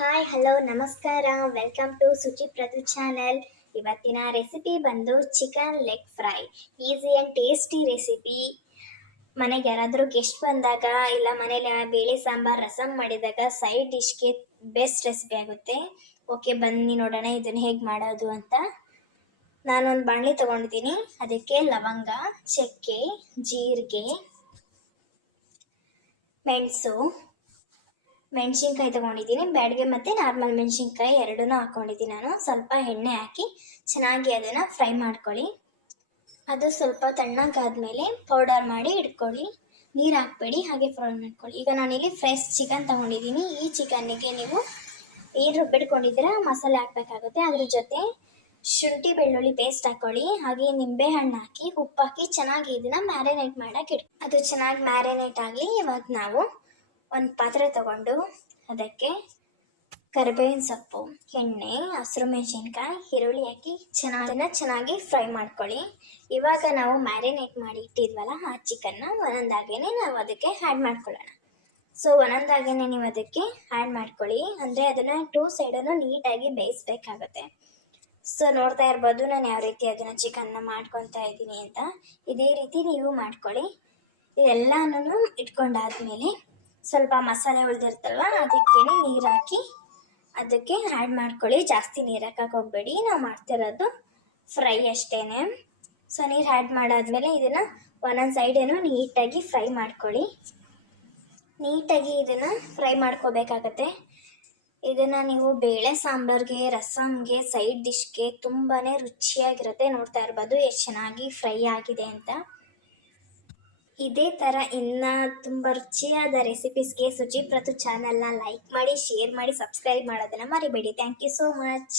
Hi hello ನಮಸ್ಕಾರ. Welcome to ಸುಚಿಪ್ರತು channel. ಇವತ್ತಿನ ರೆಸಿಪಿ ಬಂದು chicken leg fry. Easy and tasty recipe. ಮನೆಗೆ ಯಾರಾದರೂ ಗೆಸ್ಟ್ ಬಂದಾಗ ಇಲ್ಲ ಮನೇಲಿ ಬೇಳೆ ಸಾಂಬಾರು ರಸಮ್ ಮಾಡಿದಾಗ ಸೈಡ್ ಡಿಶ್ಗೆ ಬೆಸ್ಟ್ ರೆಸಿಪಿ ಆಗುತ್ತೆ. ಓಕೆ, ಬನ್ನಿ ನೋಡೋಣ ಇದನ್ನು ಹೇಗೆ ಮಾಡೋದು ಅಂತ. ನಾನೊಂದು ಬಾಣಲಿ ತೊಗೊಂಡಿದ್ದೀನಿ. ಅದಕ್ಕೆ ಲವಂಗ, ಚಕ್ಕೆ, ಜೀರಿಗೆ, ಮೆಣಸಿನ್ಕಾಯಿ ತೊಗೊಂಡಿದ್ದೀನಿ. ಬ್ಯಾಡಿಗೆ ಮತ್ತು ನಾರ್ಮಲ್ ಮೆಣಸಿನ್ಕಾಯಿ ಎರಡೂ ಹಾಕ್ಕೊಂಡಿದ್ದೀನಿ. ನಾನು ಸ್ವಲ್ಪ ಎಣ್ಣೆ ಹಾಕಿ ಚೆನ್ನಾಗಿ ಅದನ್ನು ಫ್ರೈ ಮಾಡ್ಕೊಳ್ಳಿ. ಅದು ಸ್ವಲ್ಪ ತಣ್ಣಗಾದ್ಮೇಲೆ ಪೌಡರ್ ಮಾಡಿ ಇಟ್ಕೊಳ್ಳಿ. ನೀರು ಹಾಕಬೇಡಿ, ಹಾಗೆ ಫ್ರೈ ಮಾಡ್ಕೊಳ್ಳಿ. ಈಗ ನಾನಿಲ್ಲಿ ಫ್ರೆಶ್ ಚಿಕನ್ ತೊಗೊಂಡಿದ್ದೀನಿ. ಈ ಚಿಕನ್ನಿಗೆ ನೀವು ಏನು ರುಬ್ಬಿಟ್ಕೊಂಡಿದ್ದೀರಾ ಮಸಾಲೆ ಹಾಕಬೇಕಾಗುತ್ತೆ. ಅದ್ರ ಜೊತೆ ಶುಂಠಿ ಬೆಳ್ಳುಳ್ಳಿ ಪೇಸ್ಟ್ ಹಾಕ್ಕೊಳ್ಳಿ. ಹಾಗೆ ನಿಂಬೆ ಹಣ್ಣು ಹಾಕಿ ಉಪ್ಪು ಹಾಕಿ ಚೆನ್ನಾಗಿ ಇದನ್ನು ಮ್ಯಾರಿನೇಟ್ ಮಾಡೋಕೆ ಅದು ಚೆನ್ನಾಗಿ ಮ್ಯಾರಿನೇಟ್ ಆಗಲಿ. ಇವಾಗ ನಾವು ಒಂದು ಪಾತ್ರೆ ತಗೊಂಡು ಅದಕ್ಕೆ ಕರಿಬೇವಿನ ಸೊಪ್ಪು, ಎಣ್ಣೆ, ಹಸಿರು ಮೆಣಸಿನ್ಕಾಯಿ, ಈರುಳ್ಳಿ ಹಾಕಿ ಚೆನ್ನಾಗಿ ಫ್ರೈ ಮಾಡ್ಕೊಳ್ಳಿ. ಇವಾಗ ನಾವು ಮ್ಯಾರಿನೇಟ್ ಮಾಡಿ ಇಟ್ಟಿದ್ವಲ್ಲ ಆ ಚಿಕನ್ನ ಒಂದೊಂದಾಗೇನೆ ನಾವು ಅದಕ್ಕೆ ಆ್ಯಡ್ ಮಾಡ್ಕೊಳ್ಳೋಣ. ಸೊ ಒಂದೊಂದಾಗೇನೆ ನೀವು ಅದಕ್ಕೆ ಆ್ಯಡ್ ಮಾಡ್ಕೊಳ್ಳಿ. ಅಂದರೆ ಅದನ್ನು ಟೂ ಸೈಡನ್ನು ನೀಟಾಗಿ ಬೇಯಿಸ್ಬೇಕಾಗತ್ತೆ. ಸೊ ನೋಡ್ತಾ ಇರ್ಬೋದು ನಾನು ಯಾವ ರೀತಿ ಅದನ್ನು ಚಿಕನ್ನ ಮಾಡ್ಕೊತಾ ಇದ್ದೀನಿ ಅಂತ. ಇದೇ ರೀತಿ ನೀವು ಮಾಡ್ಕೊಳ್ಳಿ. ಇದೆಲ್ಲನೂ ಇಟ್ಕೊಂಡಾದ್ಮೇಲೆ ಸ್ವಲ್ಪ ಮಸಾಲೆ ಉಳಿದಿರ್ತಲ್ವ ಅದಕ್ಕೆ ನೀರು ಹಾಕಿ ಅದಕ್ಕೆ ಆ್ಯಡ್ ಮಾಡ್ಕೊಳ್ಳಿ. ಜಾಸ್ತಿ ನೀರು ಹಾಕಕ್ಕೆ ಹೋಗಬೇಡಿ, ನಾವು ಮಾಡ್ತಿರೋದು ಫ್ರೈ ಅಷ್ಟೇ. ಸೊ ನೀರು ಆ್ಯಡ್ ಮಾಡಾದ್ಮೇಲೆ ಇದನ್ನು ಒಂದೊಂದು ಸೈಡೇನು ನೀಟಾಗಿ ಫ್ರೈ ಮಾಡ್ಕೊಳ್ಳಿ. ನೀಟಾಗಿ ಇದನ್ನು ಫ್ರೈ ಮಾಡ್ಕೋಬೇಕಾಗತ್ತೆ. ಇದನ್ನು ನೀವು ಬೇಳೆ ಸಾಂಬಾರಿಗೆ, ರಸಮ್ಗೆ, ಸೈಡ್ ಡಿಶ್ಗೆ ತುಂಬಾ ರುಚಿಯಾಗಿರುತ್ತೆ. ನೋಡ್ತಾ ಇರ್ಬೋದು ಎಷ್ಟು ಚೆನ್ನಾಗಿ ಫ್ರೈ ಆಗಿದೆ ಅಂತ. ಇದೇ ಥರ ಇನ್ನು ತುಂಬ ರುಚಿಯಾದ ರೆಸಿಪೀಸ್ಗೆ ಸುಚಿಪ್ರತು ಚಾನಲ್ನ ಲೈಕ್ ಮಾಡಿ, ಶೇರ್ ಮಾಡಿ, ಸಬ್ಸ್ಕ್ರೈಬ್ ಮಾಡೋದನ್ನು ಮರಿಬೇಡಿ. Thank you so much.